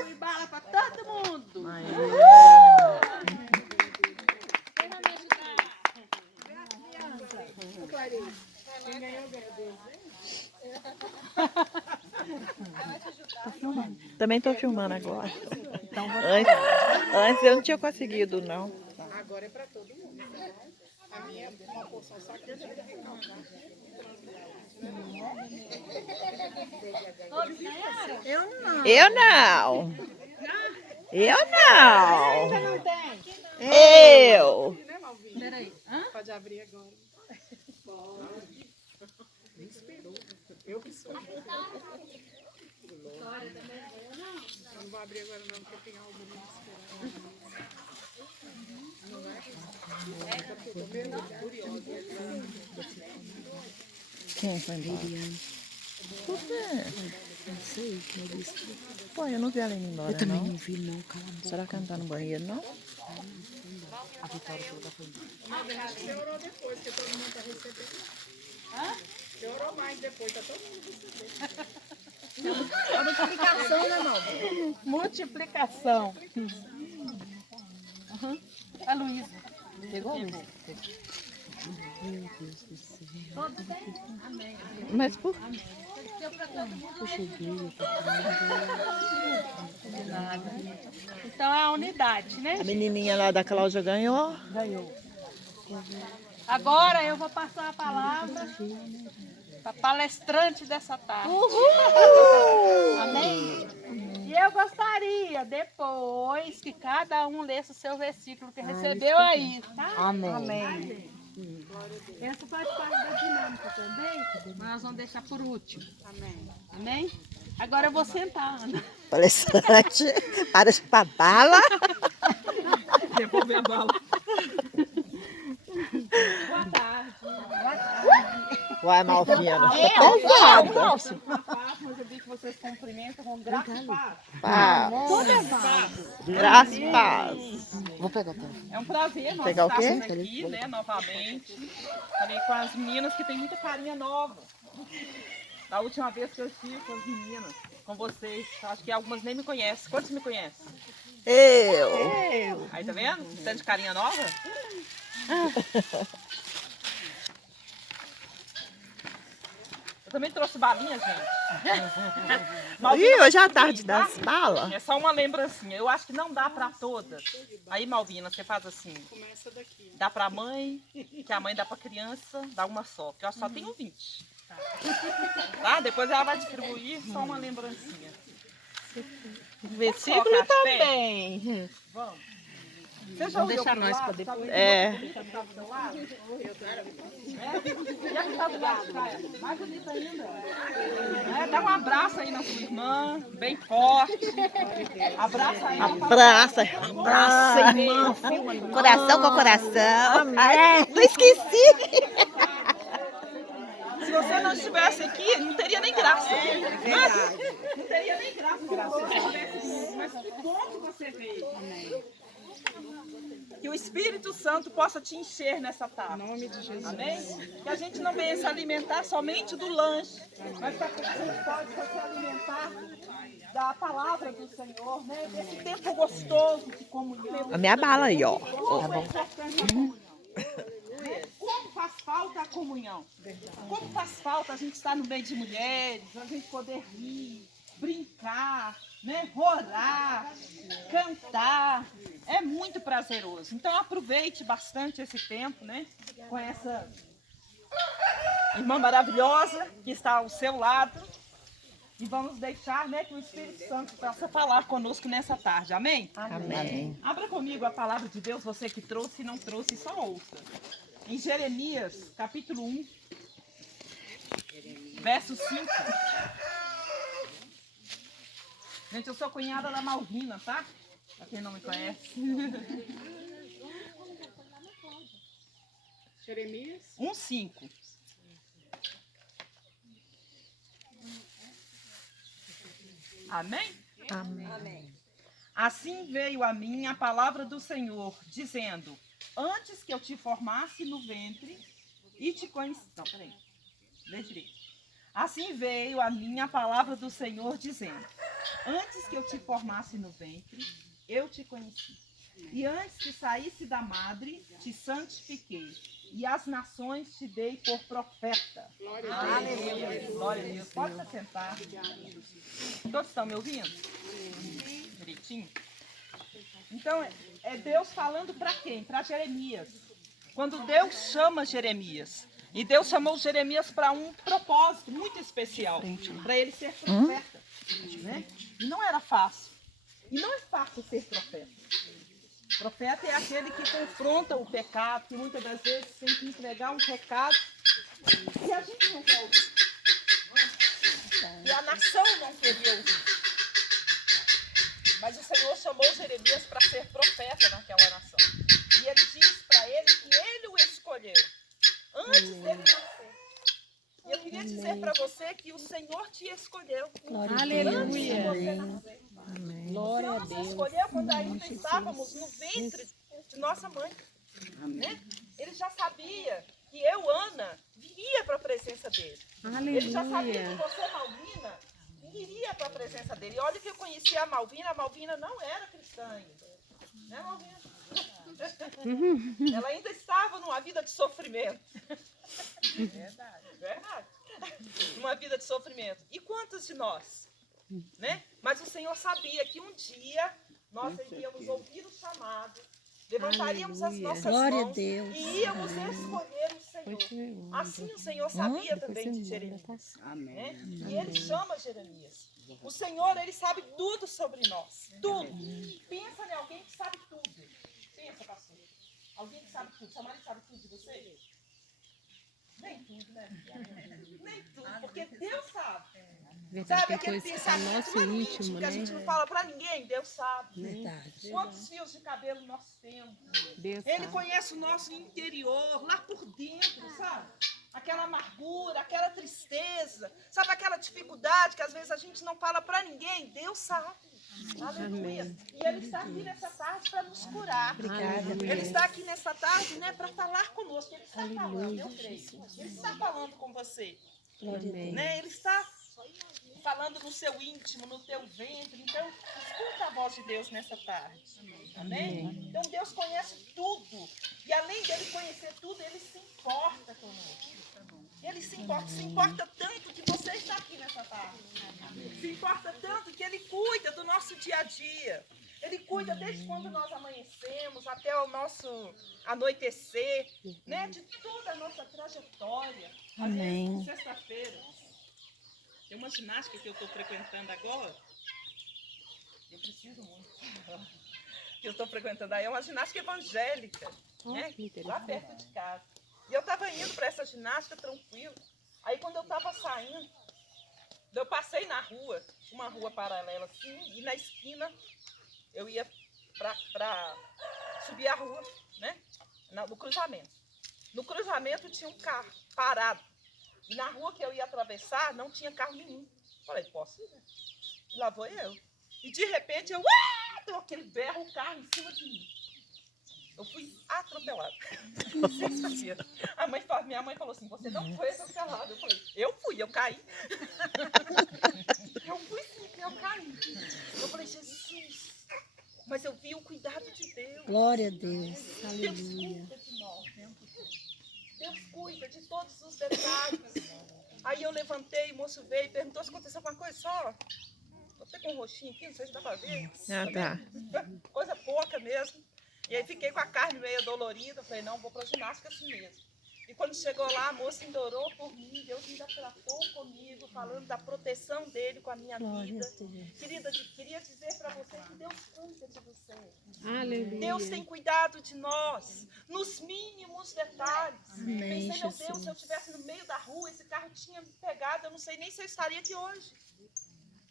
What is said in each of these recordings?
distribui bala para todo mundo. Quem vai me ajudar? Quem ganhou, ganhou. Também estou filmando agora. Antes eu não tinha conseguido, não. Agora é para todo mundo. A minha é uma porção só que eu já recalcar. Eu não. Eu não. Eu não. Você não tem? Eu. Peraí. Pode abrir agora. Nem esperou. Eu que sou. Eu não vou abrir agora não, porque tem algo muito esperando. Não vai? Porque eu tô meio curiosa. Quem foi embora? Por quê? Não sei o que é isso. Pô, eu não vi ela indo embora, Eu também não. não vi, não. Cala a boca. Será que ela não tá no banheiro, não? A Vitória falou da família. Você orou depois, que todo mundo tá recebendo. Você orou mais depois, tá todo mundo recebendo. É multiplicação, né, não? Multiplicação. A Luísa. Pegou, Luiz? Mas por Eu cheguei, eu tô Então é a unidade, né? a menininha lá da Cláudia ganhou? Ganhou. Agora eu vou passar a palavra para palestrante dessa tarde. Amém? E eu gostaria, depois, que cada um lesse o seu versículo que recebeu aí, tá? Amém. Essa faz parte da dinâmica também, mas nós vamos deixar por último. Amém. Amém? Agora eu vou sentar, Ana. Palestrante. Para pra bala. Devolver a bala. Boa tarde. Uai, Malvina. Tá Pesado. pesada. Mas eu vi que vocês cumprimentam com graça e paz. Paz. Tudo é paz. Graças e paz. Vou pegar o telefone. É um prazer nós Pegar o quê? estarmos aqui, né, novamente. Falei com as meninas que tem muita carinha nova. Da última vez que eu estive com as meninas, com vocês, acho que algumas nem me conhecem. Quantos me conhecem? Eu. Aí, tá vendo? Tanto de carinha nova? Eu também trouxe balinha, gente. Ih, hoje é a tarde das balas. É só uma lembrancinha. Eu acho que não dá pra todas. Aí, Malvina, você faz assim. Começa daqui. Dá pra mãe, que a mãe dá pra criança, dá uma só. Que eu só tenho 20. Tá? Depois ela vai distribuir só uma lembrancinha. Versículo também. Vamos. Você já olhou pro nós lado? pra depois. Sabe É. que tá do seu lado? E a que tá do lado de cá? Mais bonita ainda. Dá um abraço aí na sua irmã, bem forte. Abraça aí. Abraça, abraça, irmã. Coração com coração. Ai, não esqueci. Se você não estivesse aqui, não teria nem graça. Não teria nem graça se você estivesse aqui. Mas que bom que você veio. Que o Espírito Santo possa te encher nessa tarde. Em nome de Jesus. Amém? Que a gente não venha se alimentar somente do lanche, mas que a gente possa se alimentar da palavra do Senhor, né? Desse tempo gostoso de comunhão. A minha bala aí, ó. Como é importante a comunhão. Como faz falta a comunhão. Como faz falta a gente estar no meio de mulheres, a gente poder rir, brincar, né? Orar, cantar. É muito prazeroso. Então aproveite bastante esse tempo, né? Com essa irmã maravilhosa que está ao seu lado. E vamos deixar, né, que o Espírito Santo possa falar conosco nessa tarde. Amém? Amém. Abra comigo a palavra de Deus, você que trouxe e não trouxe, só ouça. Em Jeremias, capítulo 1, verso 5. Gente, eu sou cunhada da Malvina, tá? Pra quem não me conhece. Jeremias 1:5. Amém? Amém. Assim veio a mim a palavra do Senhor, dizendo: antes que eu te formasse no ventre e te conheci. Não, peraí. Lê direito. Assim veio a minha palavra do Senhor, dizendo: antes que eu te formasse no ventre, eu te conheci. E antes que saísse da madre, te santifiquei. E as nações te dei por profeta. Glória a Deus. Glória a Deus. Pode se sentar. Todos estão me ouvindo? Direitinho? Então, é Deus falando para quem? Para Jeremias. Quando Deus chama Jeremias. E Deus chamou Jeremias para um propósito muito especial. Para ele ser profeta. Né? E não era fácil. E não é fácil ser profeta. Profeta é aquele que confronta o pecado, que muitas das vezes tem que entregar um recado e a gente não quer ouvir. E a nação não queria ouvir. Mas o Senhor chamou Jeremias para ser profeta naquela nação. E ele diz para ele que ele o escolheu antes dele nascer. E eu queria dizer para você que o Senhor te escolheu. Aleluia. Antes de você nascer. Glória a Deus Deus. escolheu quando ainda estávamos no ventre de nossa mãe. Né? Ele já sabia que eu, Ana, viria para a presença dele. Aleluia. Ele já sabia que você, Malvina, iria para a presença dele. E olha que eu conhecia a Malvina não era cristã ainda. Né, Malvina? Ela ainda estava numa vida de sofrimento. Verdade. Verdade. Numa vida de sofrimento. E quantos de nós? Né? Mas o Senhor sabia que um dia nós iríamos ouvir o chamado, levantaríamos as nossas mãos e íamos escolher o Senhor. Assim o Senhor sabia também de Jeremias. Né? E ele chama Jeremias. O Senhor, ele sabe tudo sobre nós. Tudo. Pensa em alguém que sabe tudo. Pensa, pastor. Alguém que sabe tudo. Seu marido sabe tudo de você? Nem tudo, né? Nem tudo, porque Deus sabe. Verdade, Sabe aquele pensamento íntimo que a gente não fala pra ninguém? Deus sabe. Verdade. Quantos fios de cabelo nós temos? Deus Ele sabe. conhece o nosso interior, lá por dentro, sabe? Aquela amargura, aquela tristeza, sabe aquela dificuldade que às vezes a gente não fala pra ninguém? Deus sabe. Aleluia. E Ele está aqui nessa tarde para nos curar. Obrigada, Ele está aqui nessa tarde, né, para falar conosco. Ele está falando, eu creio. Ele está falando com você. Né? Ele está falando no seu íntimo, no teu ventre. Então, escuta a voz de Deus nessa tarde. Amém? Então, Deus conhece tudo. E além dele conhecer tudo, Ele se importa conosco. Ele se importa tanto que você está aqui nessa tarde. Se importa tanto que Ele cuida do nosso dia a dia. Ele cuida desde quando nós amanhecemos até o nosso anoitecer, né? De toda a nossa trajetória. Amém. Sexta-feira. Tem uma ginástica que eu estou frequentando agora. Eu preciso muito. Que eu estou frequentando aí. É uma ginástica evangélica, né? Lá perto de casa. E eu estava indo para essa ginástica tranquilo. Aí quando eu estava saindo, eu passei na rua, uma rua paralela assim, e na esquina eu ia para subir a rua, né? No cruzamento. No cruzamento tinha um carro parado. E na rua que eu ia atravessar não tinha carro nenhum. Falei, posso ir, né? E lá vou eu. E de repente eu deu aquele berro, o carro em cima de mim. Eu fui atropelada. Sexta-feira. Minha mãe falou assim, você não foi atropelada. Eu falei, eu fui, eu caí. Eu fui sim, eu caí. Eu falei, Jesus. Mas eu vi o cuidado de Deus. Glória a Deus. Deus cuida de nós. Deus cuida de todos os detalhes. Aí eu levantei, o moço veio e perguntou se aconteceu alguma coisa só. Você com um roxinho aqui, não sei se dá pra ver. Tá. Coisa pouca mesmo. E aí fiquei com a carne meio dolorida. Falei, não, vou pra ginástica assim mesmo. E quando chegou lá, a moça ainda orou por mim. Deus ainda tratou comigo, falando da proteção dele com a minha vida. Querida, queria dizer para você que Deus cuida de você. Aleluia. Deus tem cuidado de nós, nos mínimos detalhes. Amém, pensei, meu Jesus. Deus, se eu estivesse no meio da rua, esse carro tinha me pegado, eu não sei nem se eu estaria aqui hoje.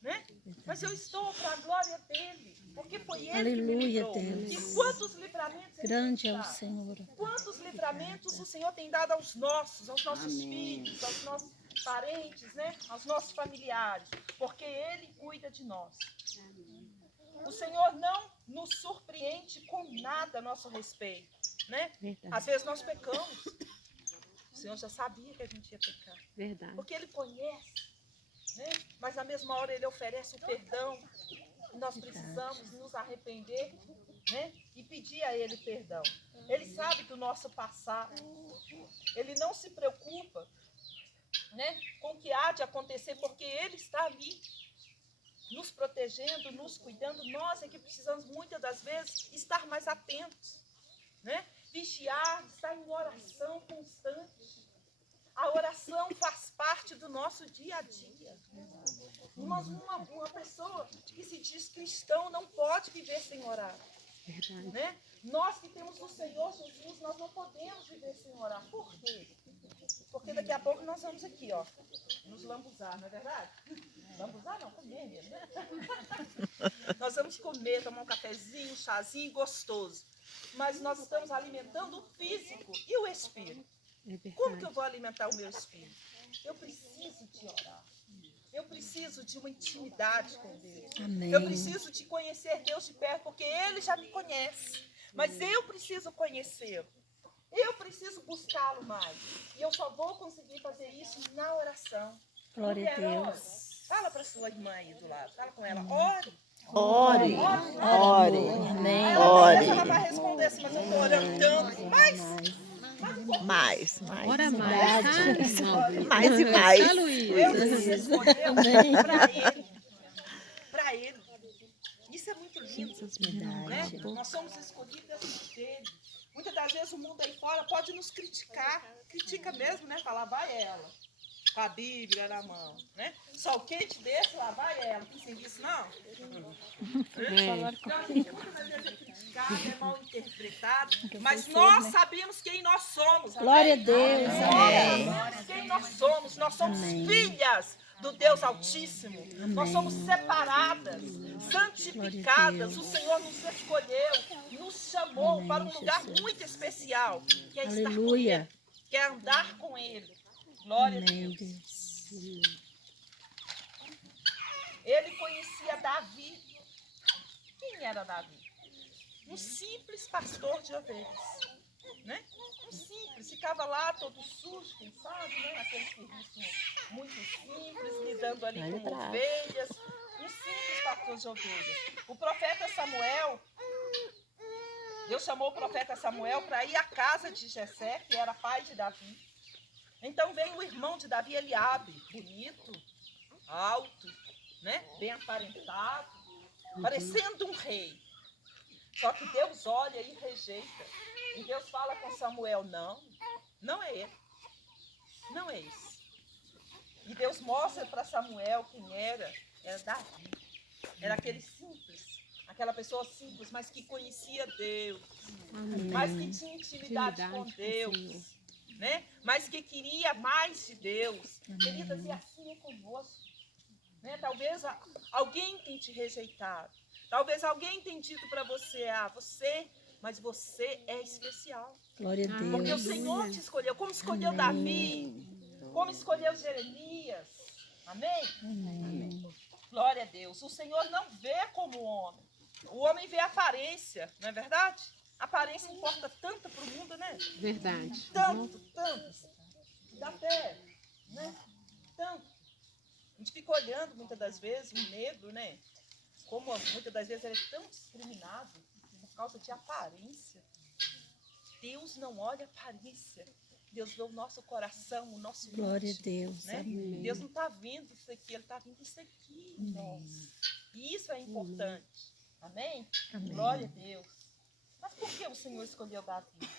Né? Mas eu estou para a glória dele, porque foi ele Aleluia, que me livrou. Deus. E quantos livramentos Grande é ele o dá? Senhor. Quantos livramentos o Senhor tem dado aos nossos filhos, aos nossos parentes, né? Aos nossos familiares, porque ele cuida de nós. O Senhor não nos surpreende com nada a nosso respeito, né? Às vezes nós pecamos. Senhor já sabia que a gente ia pecar. Verdade. Porque Ele conhece, né? Mas na mesma hora Ele oferece o perdão. E nós precisamos nos arrepender, né? E pedir a Ele perdão. Ele sabe do nosso passado. Ele não se preocupa, né, com o que há de acontecer, porque Ele está ali, nos protegendo, nos cuidando. Nós é que precisamos, muitas das vezes, estar mais atentos, né? Vigiar, estar em oração constante. A oração faz parte do nosso dia a dia. Uma pessoa que se diz cristão não pode viver sem orar. Verdade. Né? Nós que temos o Senhor Jesus, nós não podemos viver sem orar. Por quê? Porque daqui a pouco nós vamos aqui, ó, nos lambuzar, não é verdade? Lambuzar não, comer mesmo, né? Nós vamos comer, tomar um cafezinho, um chazinho gostoso. Mas nós estamos alimentando o físico e o espírito. É verdade. Como que eu vou alimentar o meu espírito? Eu preciso de orar. Eu preciso de uma intimidade com Deus. Amém. Eu preciso de conhecer Deus de perto, porque Ele já me conhece. Mas eu preciso conhecê-lo. Eu preciso buscá-lo mais. E eu só vou conseguir fazer isso na oração. Glória a Mulher, Deus. ore. Fala para sua irmã aí do lado. Fala com ela. Ore. Ore, ore, Aí ore. ela vai responder assim, mas eu estou orando tanto. Mais. Ora mais. Mais e mais. Tá, Luiz? Deus nos escolheu para Ele. Isso é muito lindo. Né? Nós somos escolhidas dele. Muitas das vezes o mundo aí fora pode nos criticar. Critica mesmo, né? Falar, vai ela. Com a Bíblia na mão, né? Sol quente desse, lá vai ela. Não tem isso, não? Então, assim, muitas vezes é criticado, é mal interpretado, mas nós sabemos quem nós somos. Glória a amém? Deus. Nós sabemos quem nós somos filhas do Deus Altíssimo. Nós somos separadas, santificadas. O Senhor nos escolheu, nos chamou para um lugar muito especial, que é estar com Aleluia. Ele, que é andar com Ele. Glória a Amém, Deus. Deus. Ele conhecia Davi. Quem era Davi? Um simples pastor de ovelhas, né? Um simples, ficava lá todo sujo, quem sabe, né? Aquele serviço muito simples, lidando ali com ovelhas. Um simples pastor de ovelhas. O profeta Samuel, Deus chamou o profeta Samuel para ir à casa de Jessé, que era pai de Davi. Então vem o irmão de Davi, Eliabe, bonito, alto, né? Bem aparentado, parecendo um rei. Só que Deus olha e rejeita. E Deus fala com Samuel, não é ele. Não é esse. E Deus mostra para Samuel quem era Davi. Era aquele simples, aquela pessoa simples, mas que conhecia Deus. Amém. Mas que tinha intimidade com Deus. Né? Mas que queria mais de Deus. Queridas, e assim é conosco. Né? Talvez alguém tenha te rejeitado. Talvez alguém tenha dito para você, mas você é especial. Glória a Deus. Porque o Senhor te escolheu, como escolheu Davi, como escolheu Jeremias. Amém? Amém. Glória a Deus. O Senhor não vê como homem. O homem vê a aparência, não é verdade? A aparência importa tanto para o mundo, né? Verdade. Tanto. Dá até, né? Tanto. A gente fica olhando muitas das vezes um negro, né? Como muitas das vezes ele é tão discriminado por causa de aparência. Deus não olha aparência. Deus vê o nosso coração, o nosso Glória a íntimo, Deus. né? Amém. Deus não está vendo isso aqui, Ele está vendo isso aqui em nós. E isso é importante. Amém? Amém. Glória a Deus. Mas por que o Senhor escolheu Davi?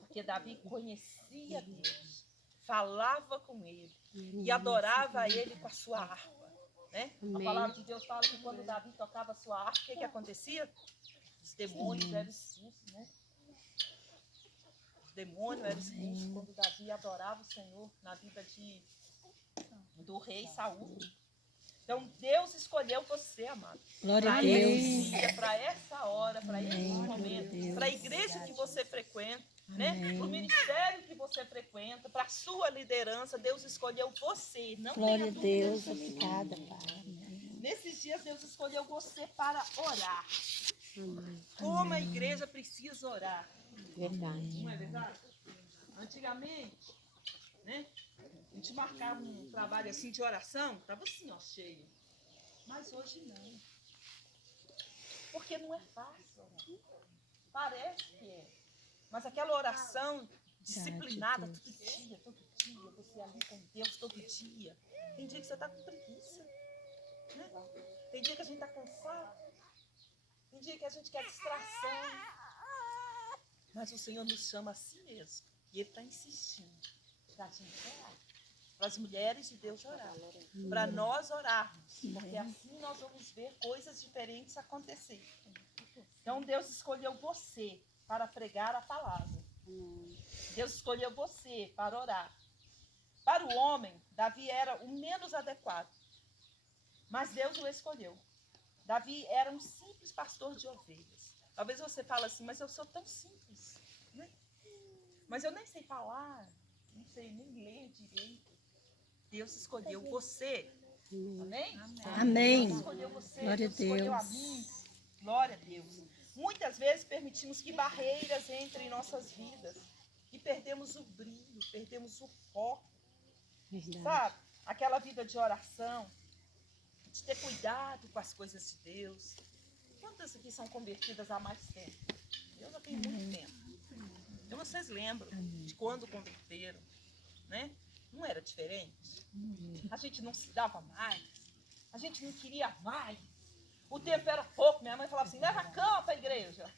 Porque Davi conhecia Deus, falava com Ele e adorava Ele com a sua harpa. Né? A Amém. palavra de Deus fala que quando Davi tocava a sua harpa, o que acontecia? Os demônios eram expulsos, né? Os demônios eram expulsos quando Davi adorava o Senhor na vida do rei Saul. Então Deus escolheu você, amado. Glória a Para Deus. esse dia, para essa hora, para esse momento, para a igreja que você frequenta, né? Para o ministério que você frequenta, para a sua liderança, Deus escolheu você. Não Glória a tenha dúvida Deus. disso. Obrigada, Pai. Nesses dias Deus escolheu você para orar. Amém. Como a igreja precisa orar. Verdade. Não é verdade? Antigamente, né? A gente marcava um trabalho assim de oração, estava assim, ó, cheio. Mas hoje não. Porque não é fácil. Né? Parece que é. Mas aquela oração disciplinada todo dia, você ali com Deus todo dia. Tem dia que você está com preguiça. Né? Tem dia que a gente está cansado. Tem dia que a gente quer distração. Mas o Senhor nos chama assim mesmo. E Ele está insistindo para a gente orar. Para as mulheres de Deus orar. Para nós orarmos. Porque assim nós vamos ver coisas diferentes acontecer. Então Deus escolheu você para pregar a palavra. Deus escolheu você para orar. Para o homem, Davi era o menos adequado. Mas Deus o escolheu. Davi era um simples pastor de ovelhas. Talvez você fale assim, mas eu sou tão simples. Né? Mas eu nem sei falar, não sei nem ler direito. Deus escolheu você. Amém? Amém. Deus escolheu você. Glória a Deus escolheu a Deus. mim. Glória a Deus. Muitas vezes permitimos que barreiras entrem em nossas vidas. E perdemos o brilho, perdemos o foco. Verdade. Sabe? Aquela vida de oração. De ter cuidado com as coisas de Deus. Quantas aqui são convertidas há mais tempo? Eu já tenho muito tempo. Então vocês lembram de quando converteram, né? Não era diferente. A gente não se dava mais. A gente não queria mais. O tempo era pouco. Minha mãe falava assim, leva a cama para a igreja.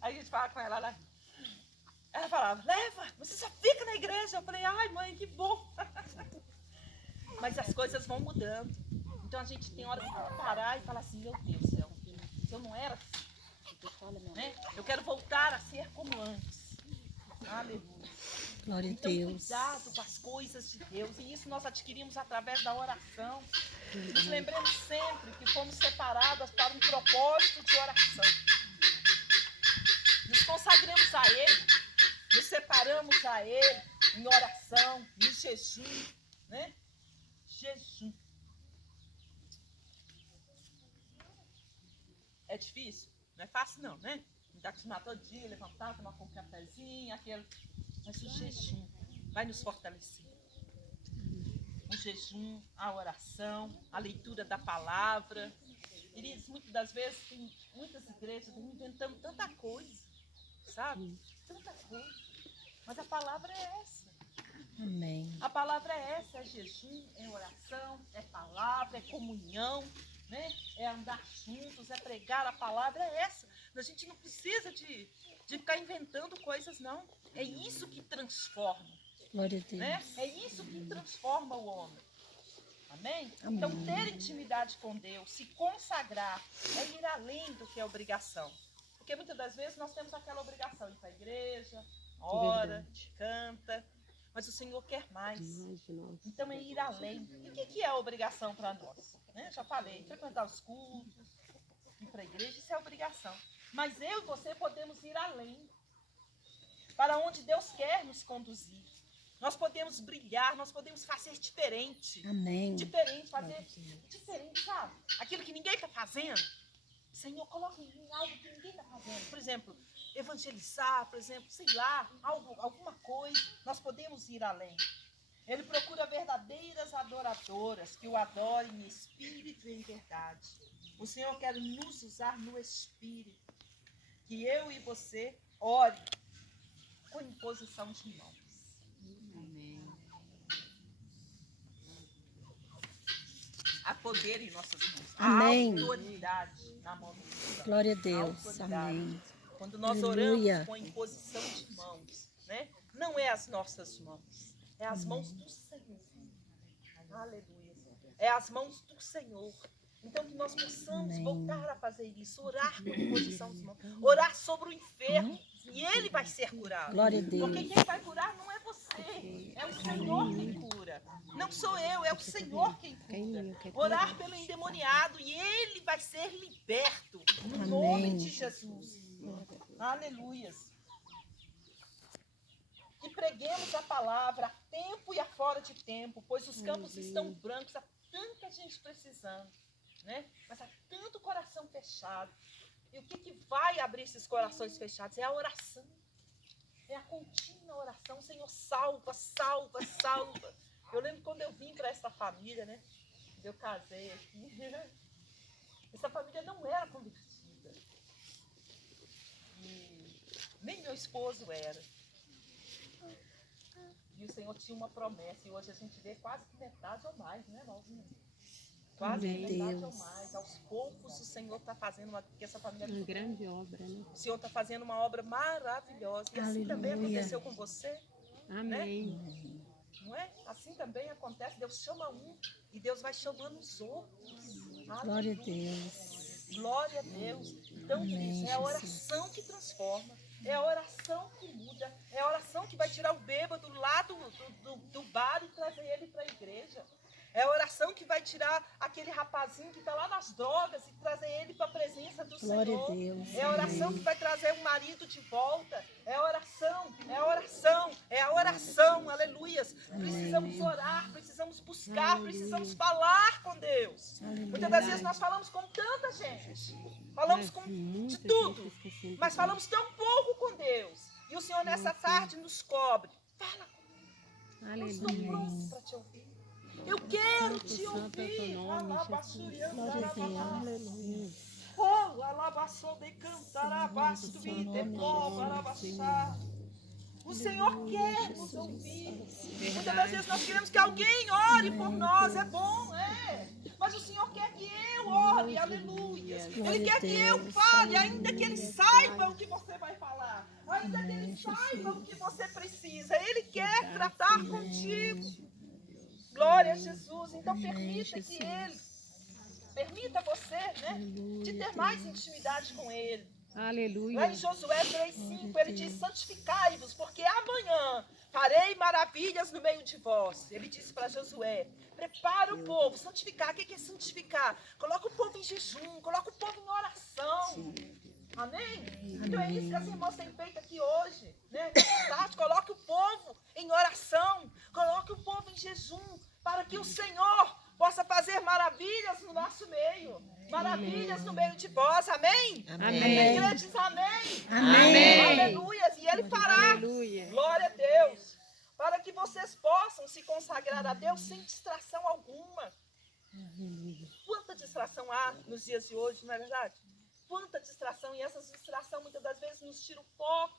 Aí a gente falava com ela, ela falava, leva, você só fica na igreja. Eu falei, ai mãe, que bom. Mas as coisas vão mudando. Então a gente tem hora de parar e falar assim, meu Deus do céu, eu não era assim. Né? Eu quero voltar a ser como antes. Aleluia. Glória a Então Deus. cuidado com as coisas de Deus. E isso nós adquirimos através da oração. Nos lembremos sempre que fomos separadas para um propósito de oração. Nos consagremos a Ele. Nos separamos a Ele em oração, em jejum. Né? Jejum. É difícil? Não é fácil não, né? Não dá que acostumar todo dia, levantar, tomar um cafezinho, aquele... Mas o jejum vai nos fortalecer. O jejum, a oração, a leitura da palavra. Queridos, muitas das vezes tem muitas igrejas inventando tanta coisa, sabe? Tanta coisa. Mas a palavra é essa. Amém. A palavra é essa, é jejum, é oração, é palavra, é comunhão, né? É andar juntos, é pregar a palavra, é essa. A gente não precisa de ficar inventando coisas, não. É isso que transforma. Glória a Deus. Né? É isso que transforma o homem. Amém? Amém. Então, ter intimidade com Deus, se consagrar, é ir além do que é obrigação. Porque muitas das vezes nós temos aquela obrigação, ir para a igreja, ora, canta, mas o Senhor quer mais. Então, é ir além. E o que é obrigação para nós? Né? Já falei, frequentar os cultos, ir para a igreja, isso é obrigação. Mas eu e você podemos ir além, para onde Deus quer nos conduzir. Nós podemos brilhar, nós podemos fazer diferente. Amém. Diferente, fazer diferente, sabe? Aquilo que ninguém está fazendo. Senhor, coloque em mim algo que ninguém está fazendo. Por exemplo, evangelizar, por exemplo, sei lá, alguma coisa. Nós podemos ir além. Ele procura verdadeiras adoradoras que o adorem em espírito e em verdade. O Senhor quer nos usar no espírito. Que eu e você ore com imposição de mãos. Amém. Há poder em nossas mãos. Amém. Há autoridade na mão do Senhor. Glória a Deus. Autoridade. Amém. Quando nós Aleluia. oramos com imposição de mãos, né? Não é as nossas mãos, é as mãos do Senhor. Aleluia. É as mãos do Senhor. Então que nós possamos Amém. voltar a fazer isso, orar com imposição de mãos, orar sobre o enfermo, e ele vai ser curado. Glória a Deus. Porque quem vai curar não é você, é o Senhor quem cura. Não sou eu, é o Senhor quem cura. Orar pelo endemoniado e ele vai ser liberto no Amém. nome de Jesus. Aleluias. Que preguemos a palavra a tempo e a fora de tempo, pois os campos estão brancos, há tanta gente precisando, né? Mas há tanto coração fechado. E o que vai abrir esses corações fechados? É a oração. É a contínua oração. Senhor, salva, salva, salva. Eu lembro quando eu vim para essa família, né? Eu casei aqui. Essa família não era convertida. E nem meu esposo era. E o Senhor tinha uma promessa. E hoje a gente vê quase que metade ou mais, né, Malvinha? Quase que metade ou mais. Aos poucos o Senhor está fazendo porque essa família Uma grande obra, né? O Senhor está fazendo uma obra maravilhosa. E assim também aconteceu com você. Amém. Não é? Assim também acontece. Deus chama um e Deus vai chamando os outros. Glória a Deus. Glória a Deus. Então, queridos, é a oração que transforma. É a oração que muda. É a oração que vai tirar o bêbado lá do bar e trazer ele para a igreja. É a oração que vai tirar aquele rapazinho que está lá nas drogas e trazer ele para a presença do Glória Senhor. a Deus. É a oração que vai trazer o marido de volta. É a oração, é a oração, é a oração. Aleluias. Precisamos orar, precisamos buscar, precisamos falar com Deus. Muitas das vezes nós falamos com tanta gente. Falamos com de tudo. Mas falamos tão pouco com Deus. E o Senhor nessa tarde nos cobre. Fala comigo. Eu estou pronto para te ouvir. Eu quero te ouvir. Oh, alabaçou de cantar abaixo do O Senhor quer nos ouvir. Muitas das vezes nós queremos que alguém ore por nós. É bom, é. Mas o Senhor quer que eu ore, aleluia. Ele quer que eu fale, ainda que Ele saiba o que você vai falar. Ainda que Ele saiba o que você precisa. Ele quer tratar contigo. Glória a Jesus. Então permita que Ele, permita você, né, de ter mais intimidade com Ele. Aleluia. Lá em Josué 3,5 ele diz: santificai-vos, porque amanhã farei maravilhas no meio de vós. Ele disse para Josué: prepara o povo. Santificar, o que é santificar? Coloca o povo em jejum, coloca o povo em oração. Amém? Então é isso que as irmãs têm feito aqui hoje, né? Coloque o povo em oração, coloque o povo em jejum, para que o Senhor possa fazer maravilhas no nosso meio, maravilhas no meio de vós, amém? Amém. A igreja diz amém. Amém. Aleluia, e Ele fará, Aleluia. glória a Deus, para que vocês possam se consagrar a Deus sem distração alguma. Quanta distração há nos dias de hoje, não é verdade? Quanta distração, e essa distração muitas das vezes nos tira o foco,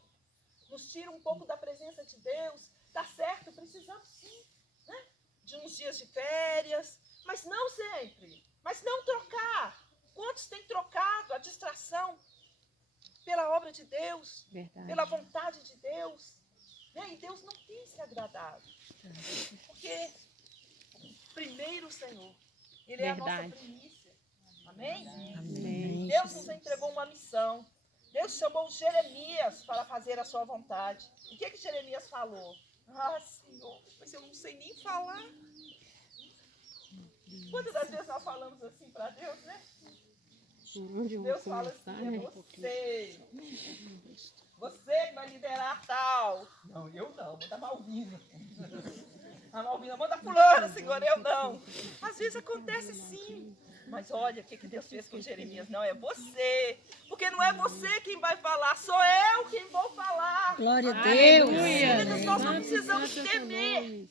nos tira um pouco da presença de Deus. Tá certo, precisamos sim, né, de uns dias de férias, mas não sempre, mas não trocar. Quantos têm trocado a distração pela obra de Deus, Verdade. pela vontade de Deus, né? E Deus não tem se agradado, porque primeiro o Senhor, Ele é a nossa Verdade. primícia. Amém? Amém. Deus nos entregou uma missão. Deus chamou Jeremias para fazer a sua vontade. O que Jeremias falou? Ah, Senhor, mas eu não sei nem falar. Quantas das vezes nós falamos assim para Deus, né? Por onde eu vou Deus fala começar, assim, é né? você. Você que vai liderar tal. Não, eu não, manda a Malvina. A Malvina, manda fulana, Senhor, eu não. Às vezes acontece sim. Mas olha o que Deus fez com Jeremias. Não, é você. Porque não é você quem vai falar, sou eu quem vou falar. Glória a Deus. Queridos, nós não precisamos temer.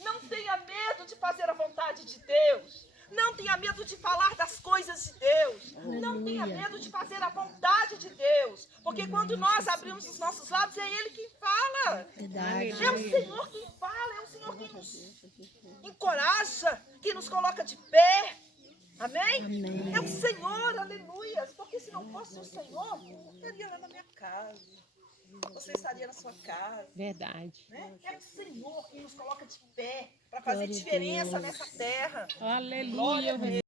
Não tenha medo de fazer a vontade de Deus. Não tenha medo de falar das coisas de Deus. Não tenha medo de fazer a vontade de Deus. Porque quando nós abrimos os nossos lábios, é Ele quem fala. Verdade. É o Senhor quem fala, é o Senhor quem nos encoraja, que nos coloca de pé. Amém? Amém. É o Senhor, aleluia. Porque se não fosse o Senhor, eu estaria lá na minha casa. Você estaria na sua casa. Verdade. Né? É o Senhor quem nos coloca de pé para fazer Glória a diferença Deus. nessa terra. Aleluia. Glória a Deus.